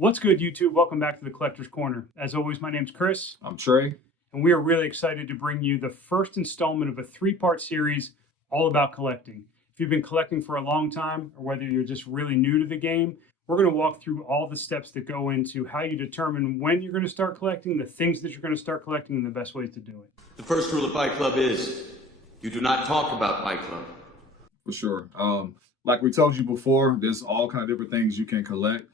What's good, YouTube? Welcome back to the Collector's Corner. As always, my name's Chris, I'm Trey. and we are really excited to bring you the first installment of a three-part series all about collecting. If you've been collecting for a long time, or whether you're just really new to the game, we're going to walk through all the steps that go into how you determine when you're going to start collecting, the things that you're going to start collecting, and the best ways to do it. The first rule of Fight Club is you do not talk about Fight Club. For sure. Like we told you before, there's all kind of different things you can collect.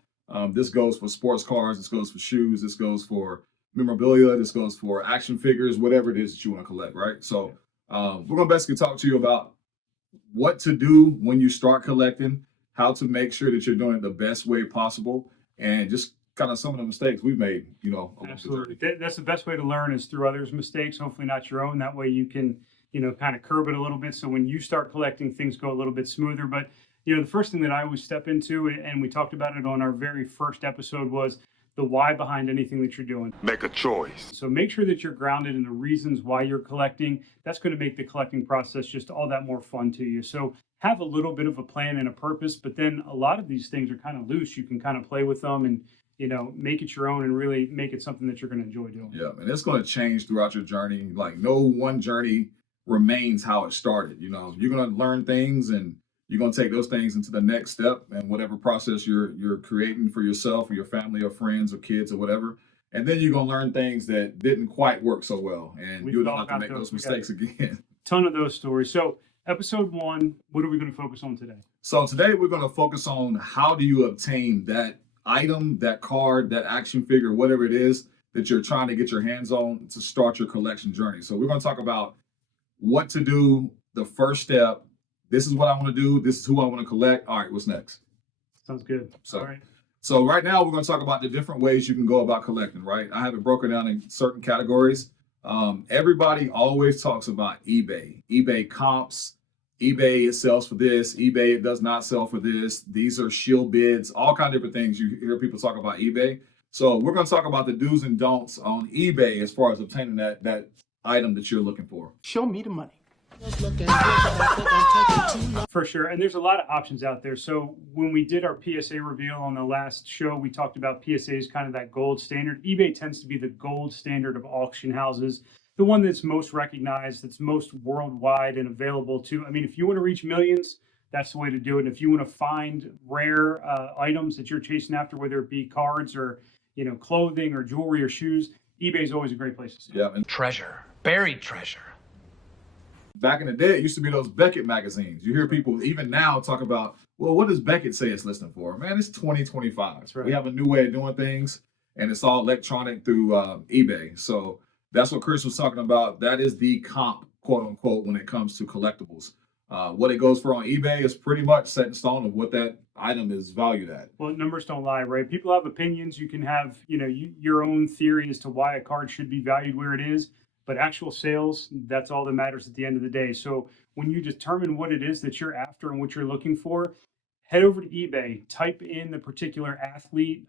This goes for sports cars, this goes for shoes, this goes for memorabilia, this goes for action figures, whatever it is that you want to collect, right? So we're going to basically talk to you about what to do when you start collecting, how to make sure that you're doing it the best way possible, and just kind of some of the mistakes we've made, Absolutely. That's the best way to learn is through others' mistakes, hopefully not your own. That way you can, kind of curb it a little bit. So when you start collecting, things go a little bit smoother. But, the first thing that I always step into, and we talked about it on our very first episode, was the why behind anything that you're doing. Make a choice. So make sure that you're grounded in the reasons why you're collecting. That's going to make the collecting process just all that more fun to you. So have a little bit of a plan and a purpose, but then a lot of these things are kind of loose. You can kind of play with them and make it your own and really make it something that you're going to enjoy doing. Yeah, and it's going to change throughout your journey. Like no one journey remains how it started. You're going to learn things and you're going to take those things into the next step and whatever process you're creating for yourself or your family or friends or kids or whatever. And then you're going to learn things that didn't quite work so well. And you don't have to make those mistakes again. Ton of those stories. So episode 1, what are we going to focus on today? So today we're going to focus on how do you obtain that item, that card, that action figure, whatever it is that you're trying to get your hands on to start your collection journey. So we're going to talk about what to do, the first step. This is what I want to do. This is who I want to collect. All right, what's next? Sounds good. So, all right. So right now we're going to talk about the different ways you can go about collecting, right? I have it broken down in certain categories. Everybody always talks about eBay. eBay comps. eBay, it sells for this. eBay, it does not sell for this. These are shield bids, all kinds of different things. You hear people talk about eBay. So we're going to talk about the do's and don'ts on eBay as far as obtaining that item that you're looking for. Show me the money. For sure. And there's a lot of options out there. So when we did our PSA reveal on the last show, we talked about PSA is kind of that gold standard. eBay tends to be the gold standard of auction houses, the one that's most recognized, that's most worldwide and available to. I mean, if you want to reach millions, that's the way to do it. And if you want to find rare items that you're chasing after, whether it be cards or, clothing or jewelry or shoes, eBay is always a great place to start. Yeah. And Treasure. Buried treasure. back in the day, it used to be those Beckett magazines. You hear people even now talk about, well, what does Beckett say it's listing for? Man, it's 2025. That's right. We have a new way of doing things, and it's all electronic through eBay. So that's what Chris was talking about. That is the comp, quote unquote, when it comes to collectibles. What it goes for on eBay is pretty much set in stone of what that item is valued at. Well, numbers don't lie, right? People have opinions. You can have, your own theory as to why a card should be valued where it is. But actual sales, that's all that matters at the end of the day. So when you determine what it is that you're after and what you're looking for, head over to eBay, type in the particular athlete,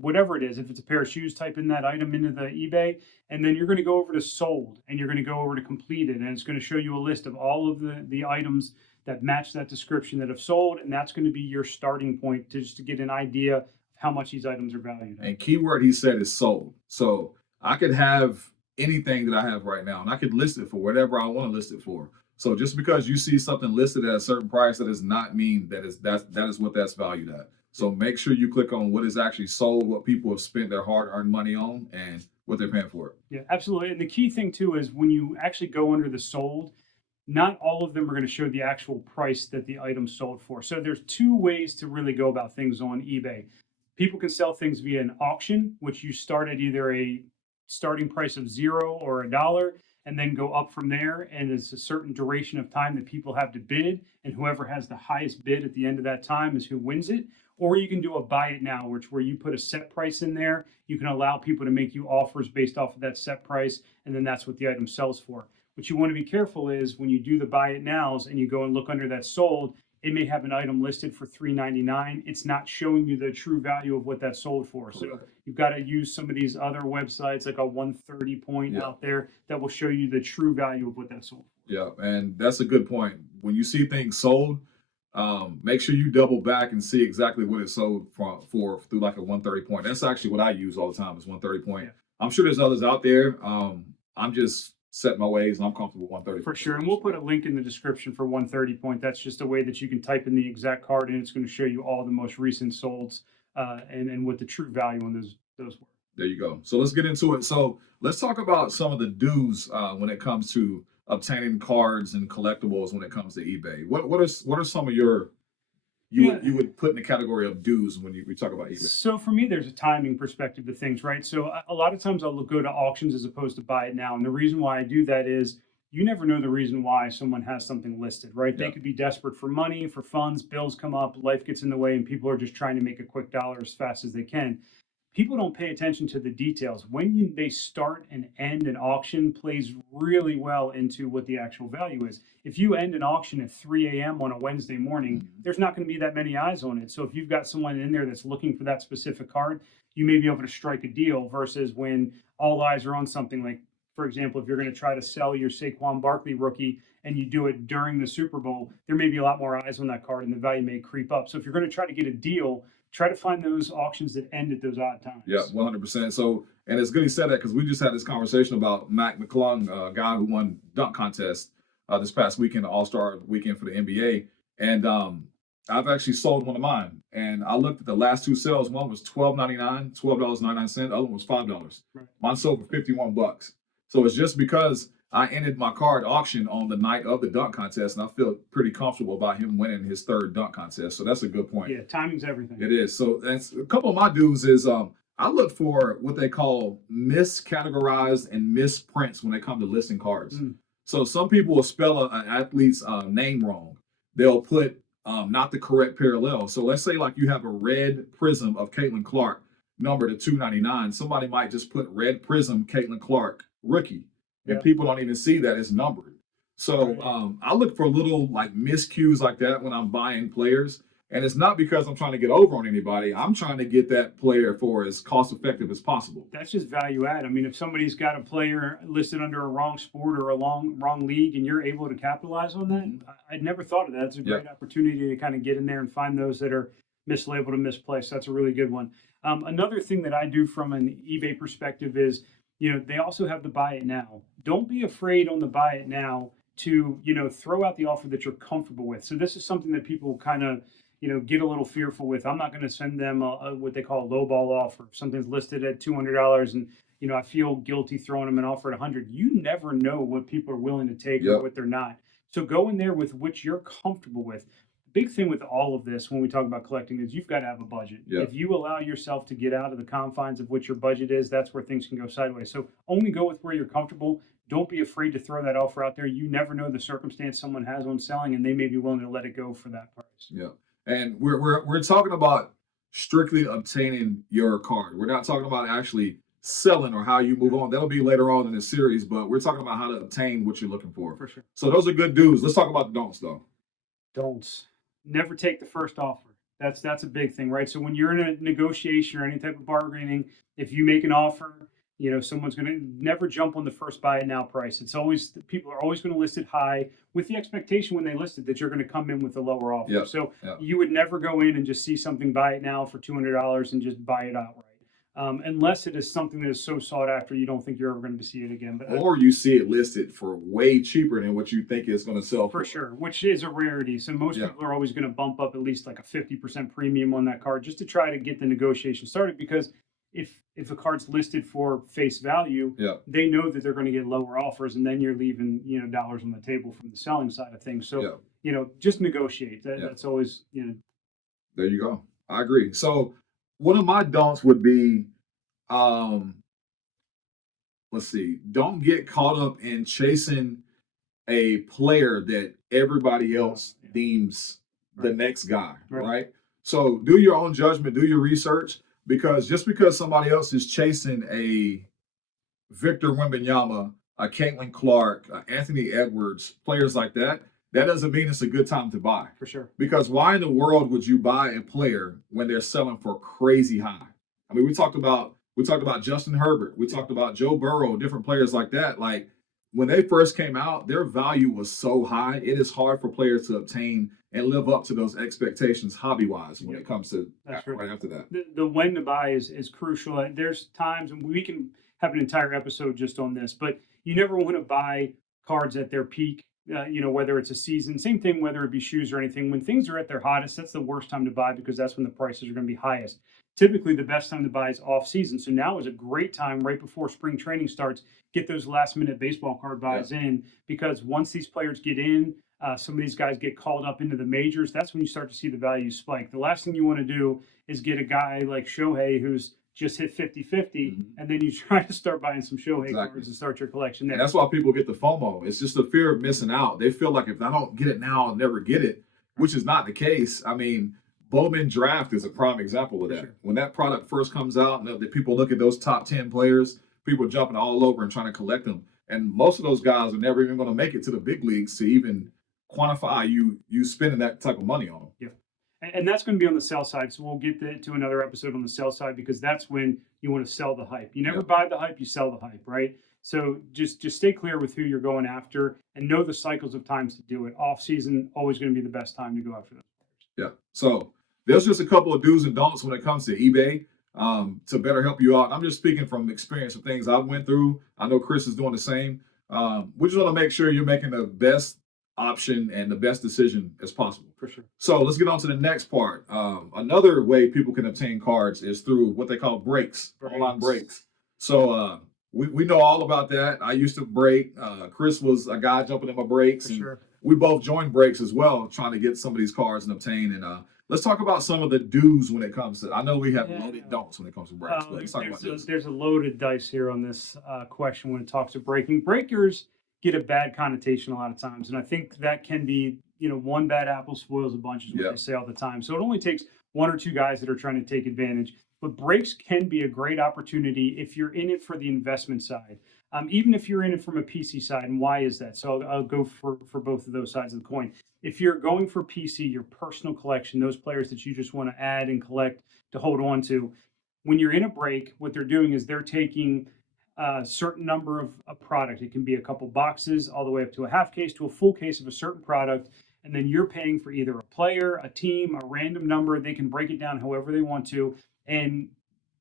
whatever it is. If it's a pair of shoes, type in that item into the eBay, and then you're going to go over to sold, and you're going to go over to completed, and it's going to show you a list of all of the items that match that description that have sold, and that's going to be your starting point just to get an idea of how much these items are valued. And keyword he said is sold. So I could have anything that I have right now, and I could list it for whatever I want to list it for. So just because you see something listed at a certain price, that does not mean that is what that's valued at. So make sure you click on what is actually sold, what people have spent their hard-earned money on, and what they're paying for it. Yeah, absolutely. And the key thing too is when you actually go under the sold, not all of them are going to show the actual price that the item sold for. So there's two ways to really go about things on eBay. People can sell things via an auction, which you start at either a starting price of $0 or $1 and then go up from there. And it's a certain duration of time that people have to bid. And whoever has the highest bid at the end of that time is who wins it. Or you can do a buy it now, where you put a set price in there. You can allow people to make you offers based off of that set price. And then that's what the item sells for. What you want to be careful is when you do the buy it nows and you go and look under that sold, it may have an item listed for $3.99. It's not showing you the true value of what that sold for. So you've got to use some of these other websites like a 130 point out there that will show you the true value of what that sold for. Yeah, and that's a good point. When you see things sold, make sure you double back and see exactly what it sold for through like a 130 point. That's actually what I use all the time is 130 point. Yeah. I'm sure there's others out there. I'm just set my ways and I'm comfortable with 130. For sure. And we'll put a link in the description for 130 point. That's just a way that you can type in the exact card and it's going to show you all the most recent solds and what the true value on those were. There you go. So let's get into it. So let's talk about some of the do's when it comes to obtaining cards and collectibles when it comes to eBay. What are some of your you would put in the category of do's when we talk about eBay? So for me, there's a timing perspective to things, right? So a lot of times I'll go to auctions as opposed to buy it now. And the reason why I do that is you never know the reason why someone has something listed, right? They could be desperate for money, for funds, bills come up, life gets in the way, and people are just trying to make a quick dollar as fast as they can. People don't pay attention to the details. When they start and end an auction plays really well into what the actual value is. If you end an auction at 3 a.m. on a Wednesday morning, there's not going to be that many eyes on it. So if you've got someone in there that's looking for that specific card, you may be able to strike a deal versus when all eyes are on something like, for example, if you're going to try to sell your Saquon Barkley rookie and you do it during the Super Bowl, there may be a lot more eyes on that card and the value may creep up. So if you're going to try to get a deal, try to find those auctions that end at those odd times. Yeah, 100%. So, and it's good he said that because we just had this conversation about Mac McClung, a guy who won dunk contest this past weekend, the All-Star weekend for the NBA. And I've actually sold one of mine. And I looked at the last two sales. One was $12.99, $12.99. The other one was $5. Right. Mine sold for $51. So it's just because I ended my card auction on the night of the dunk contest, and I feel pretty comfortable about him winning his third dunk contest. So that's a good point. Yeah, timing's everything. It is. So that's a couple of my dues is I look for what they call miscategorized and misprints when they come to listing cards. So some people will spell an athlete's name wrong. They'll put not the correct parallel. So let's say like you have a red prism of Caitlin Clark numbered at 299. Somebody might just put red prism Caitlin Clark rookie. And people don't even see that it's numbered. So I look for little like miscues like that when I'm buying players. And it's not because I'm trying to get over on anybody. I'm trying to get that player for as cost effective as possible. That's just value add. I mean, if somebody's got a player listed under a wrong sport or a wrong league and you're able to capitalize on that, I'd never thought of that. It's a great opportunity to kind of get in there and find those that are mislabeled and misplaced. That's a really good one. Another thing that I do from an eBay perspective is, they also have the buy it now. Don't be afraid on the buy it now to, throw out the offer that you're comfortable with. So this is something that people kind of, get a little fearful with. I'm not going to send them what they call a lowball offer. If something's listed at $200 and, I feel guilty throwing them an offer at $100. You never know what people are willing to take or what they're not. So go in there with what you're comfortable with. Big thing with all of this when we talk about collecting is you've got to have a budget. If you allow yourself to get out of the confines of what your budget is, that's where things can go sideways. So only go with where you're comfortable. Don't be afraid to throw that offer out there. You never know the circumstance someone has on selling, and they may be willing to let it go for that price. Yeah, and we're talking about strictly obtaining your card. We're not talking about actually selling or how you move on. That'll be later on in the series, but we're talking about how to obtain what you're looking for. For sure. So those are good dudes. Let's talk about the don'ts, though. Don'ts. Never take the first offer. That's a big thing, right? So when you're in a negotiation or any type of bargaining, if you make an offer, someone's going to never jump on the first buy it now price. It's always, people are always going to list it high with the expectation when they list it that you're going to come in with a lower offer. So you would never go in and just see something buy it now for $200 and just buy it outright. Unless it is something that is so sought after you don't think you're ever going to see it again. Or you see it listed for way cheaper than what you think it's going to sell for. Sure, which is a rarity. So most people are always going to bump up at least like a 50% premium on that card just to try to get the negotiation started, because if a card's listed for face value, they know that they're going to get lower offers, and then you're leaving dollars on the table from the selling side of things. So just negotiate. That's always There you go. I agree. So one of my don'ts would be, let's see, don't get caught up in chasing a player that everybody else deems the next guy, right? So do your own judgment, do your research, because just because somebody else is chasing a Victor Wembanyama, a Caitlin Clark, Anthony Edwards, players like that, that doesn't mean it's a good time to buy. For sure. Because why in the world would you buy a player when they're selling for crazy high? I mean, we talked about Justin Herbert. We talked about Joe Burrow, different players like that. Like, when they first came out, their value was so high. It is hard for players to obtain and live up to those expectations hobby wise when it comes to That's right after that. The when to buy is crucial. There's times, and we can have an entire episode just on this, but you never want to buy cards at their peak. Whether it's a season, same thing, whether it be shoes or anything. When things are at their hottest, that's the worst time to buy because that's when the prices are going to be highest. Typically, the best time to buy is off season. So now is a great time right before spring training starts. Get those last minute baseball card buys in because once these players get in, some of these guys get called up into the majors. That's when you start to see the value spike. The last thing you want to do is get a guy like Shohei who's just hit 50-50, and then you try to start buying some Shohei cards and start your collection there. And that's why people get the FOMO. It's just the fear of missing out. They feel like if I don't get it now, I'll never get it, which is not the case. I mean, Bowman Draft is a prime example of that. Sure. When that product first comes out, and the people look at those top 10 players, people are jumping all over and trying to collect them. And most of those guys are never even going to make it to the big leagues to even quantify you spending that type of money on them. Yeah. And that's going to be on the sell side. So we'll get to another episode on the sell side because that's when you want to sell the hype. You never buy the hype, you sell the hype, right? So just stay clear with who you're going after and know the cycles of times to do it. Off season, always going to be the best time to go after those players. Yeah. So there's just a couple of do's and don'ts when it comes to eBay to better help you out. I'm just speaking from experience of things I went through. I know Chris is doing the same. We just want to make sure you're making the best option and the best decision as possible. For sure. So let's get on to the next part. Another way people can obtain cards is through what they call breaks. Online breaks. So we know all about that. I used to break. Chris was a guy jumping in my breaks. For sure. We both joined breaks as well, trying to get some of these cards and obtain. And let's talk about some of the do's when it comes to. I know we have loaded don'ts when it comes to breaks. But let's talk about this. There's a loaded dice here on this question when it talks to breaking. Breakers get a bad connotation a lot of times, and I think that can be, one bad apple spoils a bunch is what they say all the time. So it only takes one or two guys that are trying to take advantage. But breaks can be a great opportunity if you're in it for the investment side, even if you're in it from a PC side. And why is that? So I'll go for both of those sides of the coin. If you're going for PC, your personal collection, those players that you just want to add and collect to hold on to, when you're in a break, what they're doing is they're taking a certain number of a product. It can be a couple boxes all the way up to a half case to a full case of a certain product. And then you're paying for either a player, a team, a random number. They can break it down however they want to. And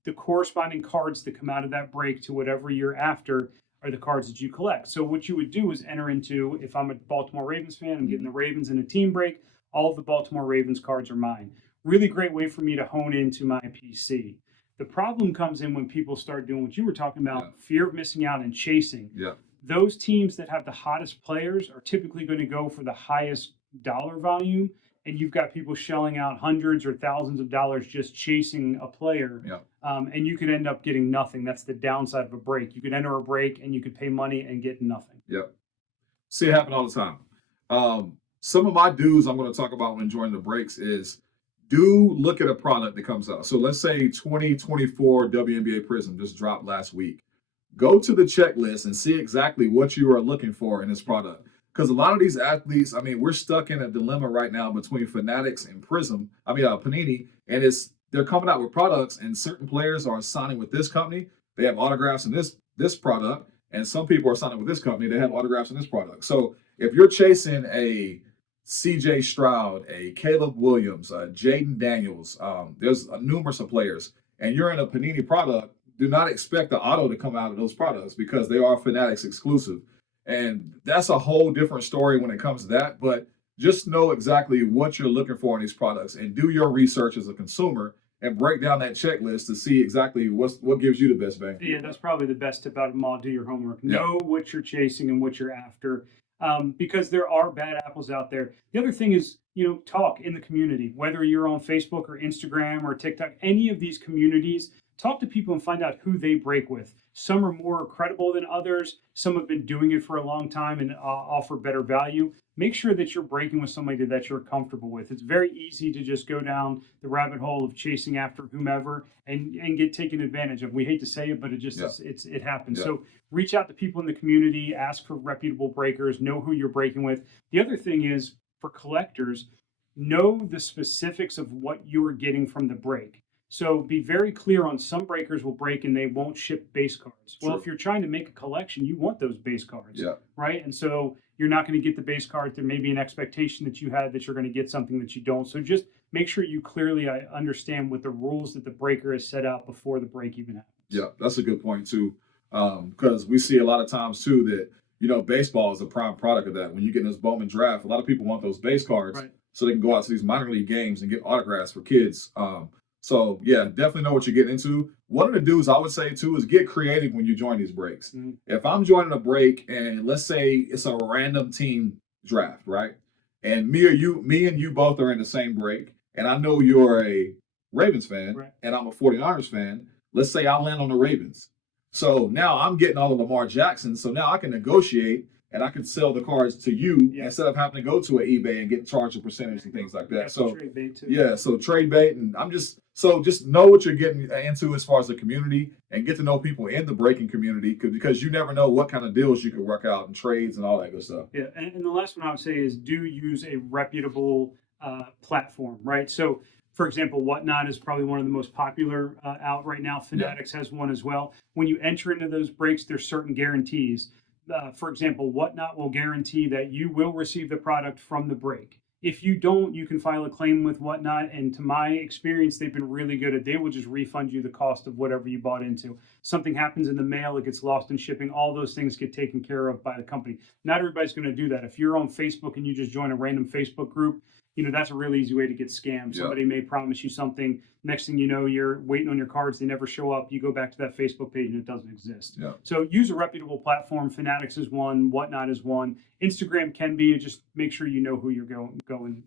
the corresponding cards that come out of that break to whatever you're after are the cards that you collect. So what you would do is enter into, if I'm a Baltimore Ravens fan, I'm getting the Ravens in a team break, all of the Baltimore Ravens cards are mine. Really great way for me to hone into my PC. The problem comes in when people start doing what you were talking about, fear of missing out and chasing. Yeah. Those teams that have the hottest players are typically going to go for the highest dollar volume, and you've got people shelling out hundreds or thousands of dollars just chasing a player, and you could end up getting nothing. That's the downside of a break. You could enter a break and you could pay money and get nothing. Yep. See it happen all the time. Some of my do's I'm going to talk about when joining the breaks is do look at a product that comes out. So let's say 2024 WNBA Prism just dropped last week. Go to the checklist and see exactly what you are looking for in this product. Because a lot of these athletes, we're stuck in a dilemma right now between Fanatics and Panini, and they're coming out with products, and certain players are signing with this company. They have autographs in this product, and some people are signing with this company. They have autographs in this product. So if you're chasing a C.J. Stroud, a Caleb Williams, Jaden Daniels, there's numerous of players, and you're in a Panini product, do not expect the auto to come out of those products because they are Fanatics exclusive. And that's a whole different story when it comes to that. But just know exactly what you're looking for in these products and do your research as a consumer and break down that checklist to see exactly what gives you the best bang. Yeah, that's probably the best tip out of them all. Do your homework. Know what you're chasing and what you're after, because there are bad apples out there. The other thing is, talk in the community, whether you're on Facebook or Instagram or TikTok, any of these communities, talk to people and find out who they break with. Some are more credible than others. Some have been doing it for a long time and offer better value. Make sure that you're breaking with somebody that you're comfortable with. It's very easy to just go down the rabbit hole of chasing after whomever and get taken advantage of. We hate to say it, but it just it happens. Yeah. So reach out to people in the community, ask for reputable breakers, know who you're breaking with. The other thing is, for collectors, know the specifics of what you're getting from the break. So be very clear on some breakers will break and they won't ship base cards. Well, True. if you're trying to make a collection, you want those base cards, Yeah. right? And so you're not going to get the base card. There may be an expectation that you had that you're going to get something that you don't. So just make sure you clearly understand what the rules that the breaker has set out before the break even happens. Yeah, that's a good point too. Because we see a lot of times too that, you know, baseball is a prime product of that. When you get in this Bowman draft, a lot of people want those base cards Right. so they can go out to these minor league games and get autographs for kids. So yeah, definitely know what you're getting into. One of the dudes I would say too is get creative when you join these breaks. Mhm. If I'm joining a break and let's say it's a random team draft, right? And me and you both are in the same break, and I know you're a Ravens fan Right. and I'm a 49ers fan. Let's say I land on the Ravens. So now I'm getting all of Lamar Jackson. So now I can negotiate and I can sell the cards to you Yeah. instead of having to go to an eBay and get charged a percentage and things like that. That's So trade bait too. yeah, so trade bait, and just know what you're getting into as far as the community, and get to know people in the breaking community because you never know what kind of deals you could work out and trades and all that good stuff. Yeah, and the last one I would say is do use a reputable platform, right? So, for example, Whatnot is probably one of the most popular out right now. Fanatics has one as well. When you enter into those breaks, there's certain guarantees. For example, Whatnot will guarantee that you will receive the product from the break. If you don't, you can file a claim with Whatnot. And to my experience, they've been really good at, they will just refund you the cost of whatever you bought into. Something happens in the mail, it gets lost in shipping, all those things get taken care of by the company. Not everybody's going to do that. If you're on Facebook and you just join a random Facebook group, you know, that's a really easy way to get scammed. Yeah. Somebody may promise you something. Next thing you know, you're waiting on your cards. They never show up. You go back to that Facebook page and it doesn't exist. Yeah. So use a reputable platform. Fanatics is one. Whatnot is one. Instagram can be. Just make sure you know who you're going.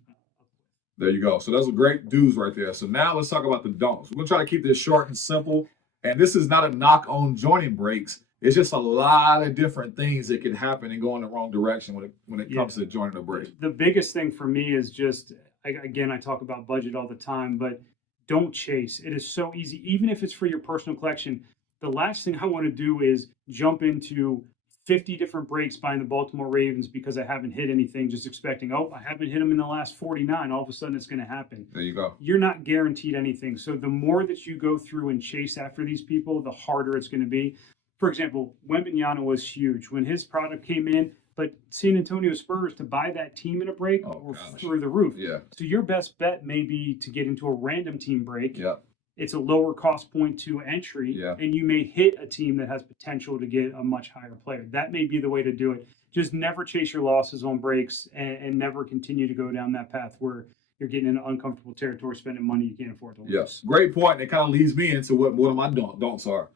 There you go. So those are great dudes right there. So now let's talk about the don'ts. We're going to try to keep this short and simple. And this is not a knock on joining breaks. It's just a lot of different things that can happen and go in the wrong direction when it comes to joining a break. The biggest thing for me is just, again, I talk about budget all the time, but don't chase. It is so easy, even if it's for your personal collection. The last thing I want to do is jump into 50 different breaks buying the Baltimore Ravens because I haven't hit anything, just expecting, oh, I haven't hit them in the last 49. All of a sudden it's going to happen. There you go. You're not guaranteed anything. So the more that you go through and chase after these people, the harder it's going to be. For example, Wembanyama was huge when his product came in, but San Antonio Spurs to buy that team in a break were through the roof. Yeah. So your best bet may be to get into a random team break. Yeah. It's a lower cost point to entry, Yeah. and you may hit a team that has potential to get a much higher player. That may be the way to do it. Just never chase your losses on breaks and never continue to go down that path where you're getting into uncomfortable territory, spending money you can't afford to lose. Yes. Great point. It kind of leads me into what one of my don'ts are.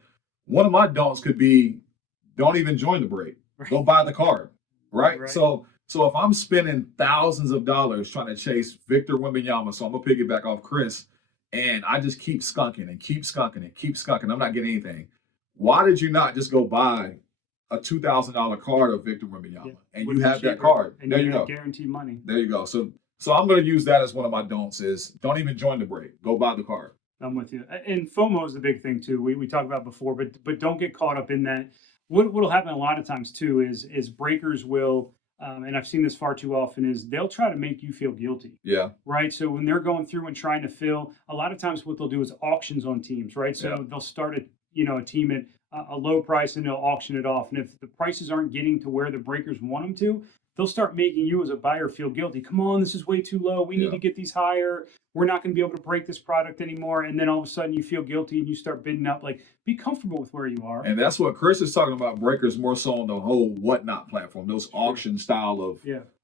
One of my don'ts could be don't even join the break. Right. Don't buy the card. Right? Right. So if I'm spending thousands of dollars trying to chase Victor Wembanyama, so I'm gonna piggyback off Chris, and I just keep skunking and keep skunking and keep skunking, I'm not getting anything. Why did you not just go buy a $2,000 card of Victor Wembanyama and you have that card? And There you go. Guaranteed money. There you go. So I'm gonna use that as one of my don'ts is don't even join the break. Go buy the card. I'm with you. And FOMO is the big thing too. We talked about before, but don't get caught up in that. What'll happen a lot of times too is breakers will, and I've seen this far too often, is they'll try to make you feel guilty. Yeah. Right. So when they're going through and trying to fill, a lot of times what they'll do is auctions on teams. Right. So they'll start a team at a low price and they'll auction it off. And if the prices aren't getting to where the breakers want them to, they'll start making you as a buyer feel guilty. Come on, this is way too low. We need to get these higher. We're not going to be able to break this product anymore. And then all of a sudden you feel guilty and you start bidding up. Like, be comfortable with where you are. And that's what Chris is talking about, breakers more so on the whole Whatnot platform, those auction style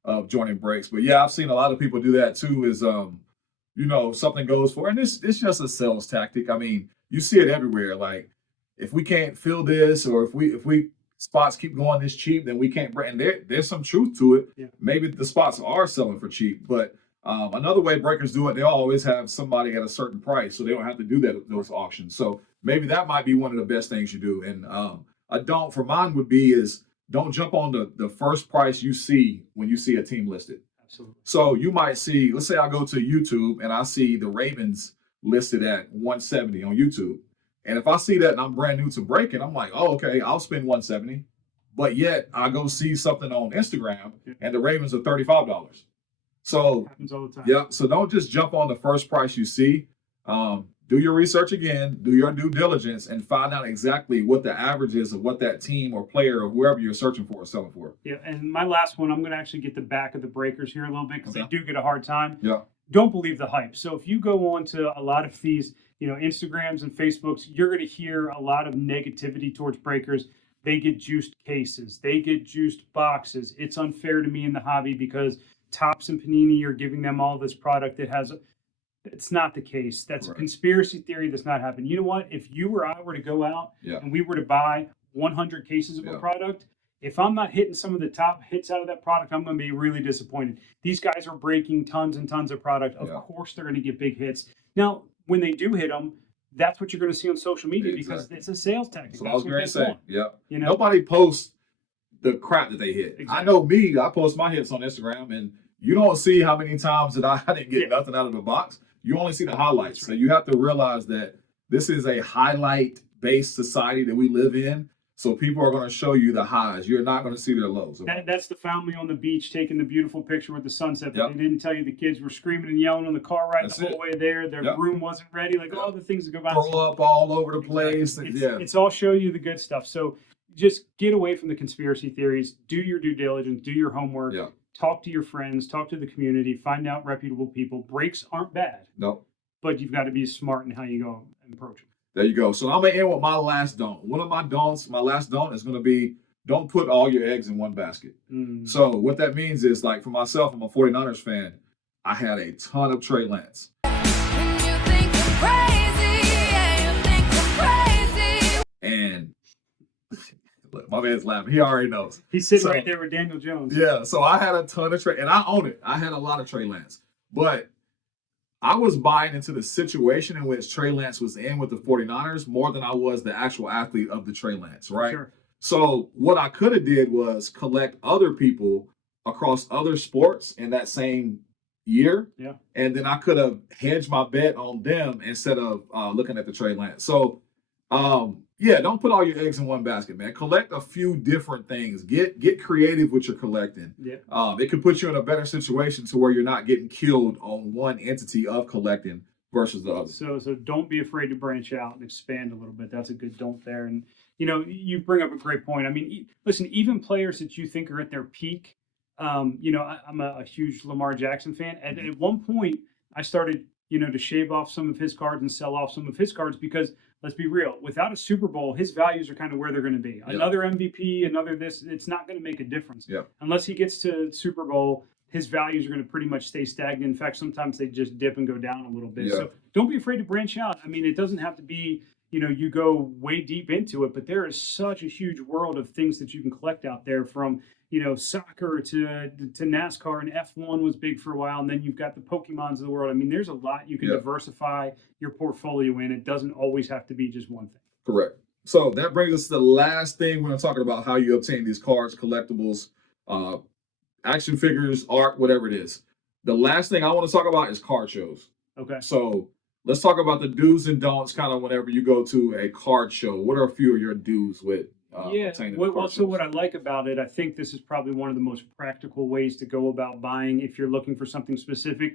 of joining breaks. But yeah, I've seen a lot of people do that too, is something goes for, and it's just a sales tactic. I mean, you see it everywhere. Like, if we can't fill this, or if we spots keep going this cheap, then we can't break. And there's some truth to it. Yeah. Maybe the spots are selling for cheap, but another way breakers do it, they always have somebody at a certain price, so they don't have to do that those auctions. So maybe that might be one of the best things you do. And a don't for mine would be is don't jump on the first price you see when you see a team listed. Absolutely. So you might see, let's say I go to YouTube and I see the Ravens listed at 170 on YouTube. And if I see that and I'm brand new to breaking, I'm like, oh, okay, I'll spend 170. But yet I go see something on Instagram and the Ravens are $35. So Happens all the time. yeah, so don't just jump on the first price you see. do your research again, do your due diligence, and find out exactly what the average is of what that team or player or whoever you're searching for is selling for. Yeah, and my last one, I'm going to actually get the back of the breakers here a little bit because Okay. they do get a hard time. Yeah. Don't believe the hype. So if you go on to a lot of these, Instagrams and Facebooks, you're going to hear a lot of negativity towards breakers. They get juiced cases. They get juiced boxes. It's unfair to me in the hobby because Topps and Panini are giving them all this product that has. It's not the case. That's Correct. a conspiracy theory that's not happening. You know what? If you or I were to go out Yeah. and we were to buy 100 cases of Yeah. a product, if I'm not hitting some of the top hits out of that product, I'm going to be really disappointed. These guys are breaking tons and tons of product. Of Yeah. course, they're going to get big hits. Now, when they do hit them, that's what you're going to see on social media because Exactly. it's a sales tactic. That's what I was going to say. want. Yeah. You know? Nobody posts the crap that they hit. Exactly. I know me, I post my hits on Instagram, and you don't see how many times that I didn't get nothing out of the box. You only see the highlights. That's So right. you have to realize that this is a highlight-based society that we live in. So people are going to show you the highs. You're not going to see their lows. That's the family on the beach taking the beautiful picture with the sunset. But Yep. they didn't tell you the kids were screaming and yelling on the car ride That's the whole it. way there. Their Yep. room wasn't ready. Like all the things that go by. Throw up all over the place. It's, Yeah. it's all show you the good stuff. So just get away from the conspiracy theories. Do your due diligence. Do your homework. Yeah. Talk to your friends. Talk to the community. Find out reputable people. Breaks aren't bad, No. but you've got to be smart in how you go and approach them. There you go. So I'm going to end with my last don't. One of my don'ts, my last don't is going to be don't put all your eggs in one basket. Mm. So what that means is, like, for myself, I'm a 49ers fan. I had a ton of Trey Lance. And look, my man's laughing. He already knows. He's sitting So- right there with Daniel Jones. Yeah, so I had a ton of Trey, and I own it. I had a lot of Trey Lance. But I was buying into the situation in which Trey Lance was in with the 49ers more than I was the actual athlete of the Trey Lance, right? Sure. So what I could have did was collect other people across other sports in that same year. Yeah. And then I could have hedged my bet on them instead of looking at the Trey Lance. So yeah, don't put all your eggs in one basket, man. Collect a few different things. Get creative with your collecting. Yeah. It could put you in a better situation to where you're not getting killed on one entity of collecting versus the other. So don't be afraid to branch out and expand a little bit. That's a good don't there. And you bring up a great point. I mean, listen, even players that you think are at their peak. I'm a huge Lamar Jackson fan, and at one point I started to shave off some of his cards and sell off some of his cards because let's be real, without a Super Bowl, his values are kind of where they're going to be. Yeah. Another MVP, another this, it's not going to make a difference. Yeah. Unless he gets to Super Bowl, his values are going to pretty much stay stagnant. In fact, sometimes they just dip and go down a little bit. Yeah. So don't be afraid to branch out. I mean, it doesn't have to be, you go way deep into it, but there is such a huge world of things that you can collect out there from, soccer to NASCAR, and F1 was big for a while. And then you've got the Pokemons of the world. I mean, there's a lot you can Yeah. diversify your portfolio in. It doesn't always have to be just one thing. Correct. So that brings us to the last thing we're talking about: how you obtain these cards, collectibles, action figures, art, whatever it is. The last thing I want to talk about is card shows. Okay. So let's talk about the do's and don'ts. Kind of whenever you go to a card show, what are a few of your do's with obtaining Well, card so shows? what I like about it, I think this is probably one of the most practical ways to go about buying. If you're looking for something specific,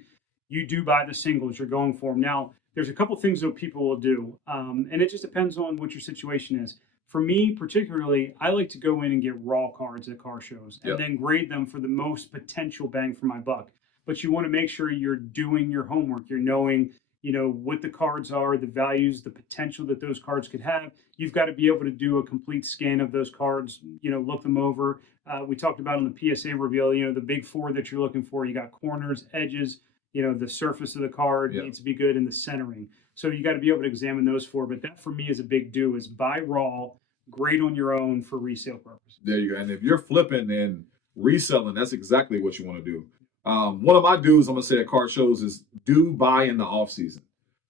you do buy the singles. You're going for them. Now, there's a couple things that people will do, and it just depends on what your situation is. For me, particularly, I like to go in and get raw cards at car shows and Yep. then grade them for the most potential bang for my buck. But you want to make sure you're doing your homework. You're knowing, what the cards are, the values, the potential that those cards could have. You've got to be able to do a complete scan of those cards, look them over. We talked about on the PSA reveal, the big four that you're looking for. You got corners, edges, the surface of the card Yeah. needs to be good, and the centering. So you got to be able to examine those four. But that for me is a big do, is buy raw, grade on your own for resale purposes. There you go. And if you're flipping and reselling, that's exactly what you want to do. One of my do's, I'm going to say at card shows, is do buy in the off season.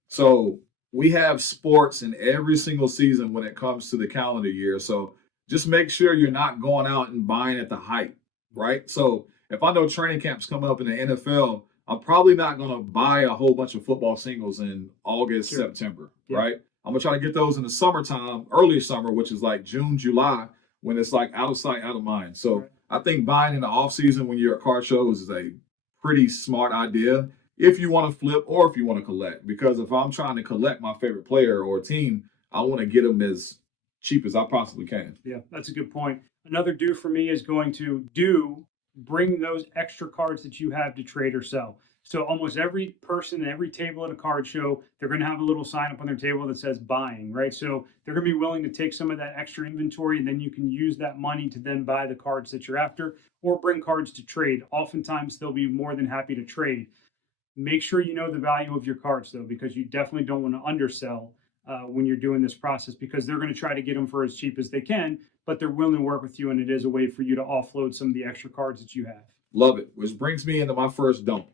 So we have sports in every single season when it comes to the calendar year. So just make sure you're not going out and buying at the height, right? So if I know training camps coming up in the NFL, I'm probably not going to buy a whole bunch of football singles in August, Sure. September, Yeah. right? I'm going to try to get those in the summertime, early summer, which is like June, July, when it's like out of sight, out of mind. So Right. I think buying in the off season when you're at card shows is a pretty smart idea. if you want to flip or if you want to collect. Because if I'm trying to collect my favorite player or team, I want to get them as cheap as I possibly can. Yeah, that's a good point. Another do for me is going to bring those extra cards that you have to trade or sell. So almost every person, every table at a card show, they're going to have a little sign up on their table that says buying, right? So they're going to be willing to take some of that extra inventory, and then you can use that money to then buy the cards that you're after or bring cards to trade. Oftentimes they'll be more than happy to trade. Make sure you know the value of your cards though, because you definitely don't want to undersell when you're doing this process, because they're going to try to get them for as cheap as they can, but they're willing to work with you, and it is a way for you to offload some of the extra cards that you have. Love it. Which brings me into my first don't.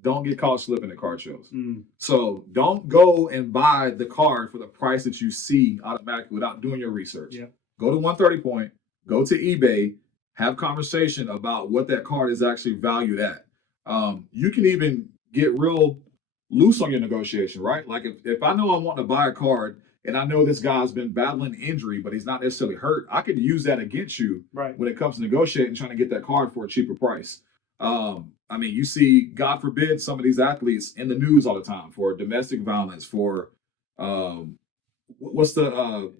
Don't get caught slipping at card shows. So don't go and buy the card for the price that you see automatically without doing your research. Yep. Go to 130 Point, go to eBay, have conversation about what that card is actually valued at. You can even get real loose on your negotiation, right? Like if I know I want to buy a card and I know this guy's been battling injury, but he's not necessarily hurt, I could use that against you when it comes to negotiating, trying to get that card for a cheaper price. I mean, you see, God forbid, some of these athletes in the news all the time for domestic violence, for what's the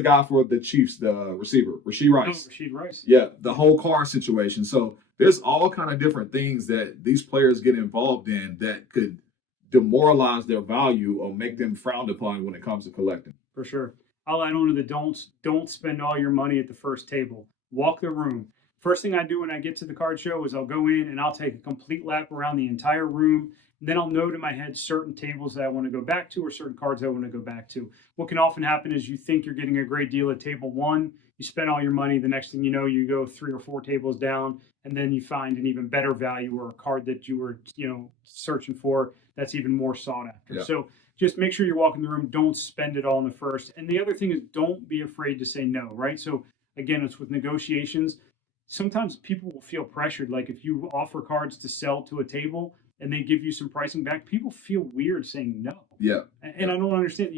guy for the Chiefs, the receiver, Rashid Rice. Oh, Rashid Rice. Yeah, the whole car situation. So there's all kind of different things that these players get involved in that could demoralize their value or make them frowned upon when it comes to collecting. For sure. I'll add on to the don'ts. Don't spend all your money at the first table. Walk the room. First thing I do when I get to the card show is I'll go in and I'll take a complete lap around the entire room. Then I'll note in my head certain tables that I want to go back to or certain cards I want to go back to. What can often happen is you think you're getting a great deal at table one, you spend all your money, the next thing you know, you go 3 or 4 tables down, and then you find an even better value or a card that you were, searching for that's even more sought after. Yeah. So just make sure you're walking the room. Don't spend it all in the first. And the other thing is don't be afraid to say no, right? So again, it's with negotiations. Sometimes people will feel pressured. Like if you offer cards to sell to a table and they give you some pricing back, people feel weird saying no. Yeah. And I don't understand.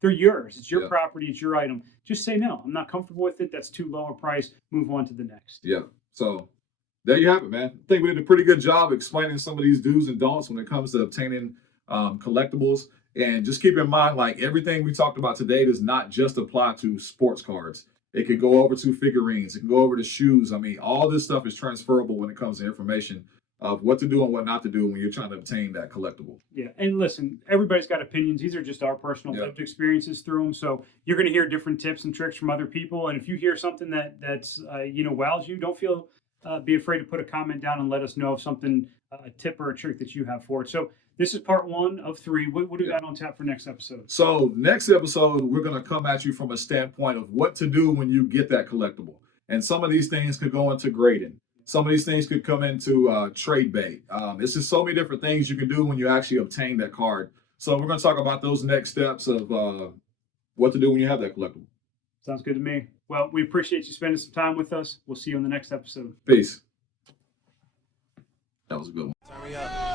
They're yours. It's your Yeah. property. It's your item. Just say no. I'm not comfortable with it. That's too low a price. Move on to the next. Yeah. So there you have it, man. I think we did a pretty good job explaining some of these do's and don'ts when it comes to obtaining collectibles. And just keep in mind, like everything we talked about today does not just apply to sports cards. It could go over to figurines. It can go over to shoes. I mean, all this stuff is transferable when it comes to information of what to do and what not to do when you're trying to obtain that collectible. Yeah, and listen, everybody's got opinions. These are just our personal lived experiences through them. So you're going to hear different tips and tricks from other people. And if you hear something that's wows you, don't be afraid to put a comment down and let us know if something, a tip or a trick that you have for it. So this is part 1 of 3. What do we got on tap for next episode? So next episode, we're going to come at you from a standpoint of what to do when you get that collectible. And some of these things could go into grading. Some of these things could come into trade bait. It's just so many different things you can do when you actually obtain that card. So we're going to talk about those next steps of what to do when you have that collectible. Sounds good to me. Well, we appreciate you spending some time with us. We'll see you on the next episode. Peace. That was a good one. Turn me up.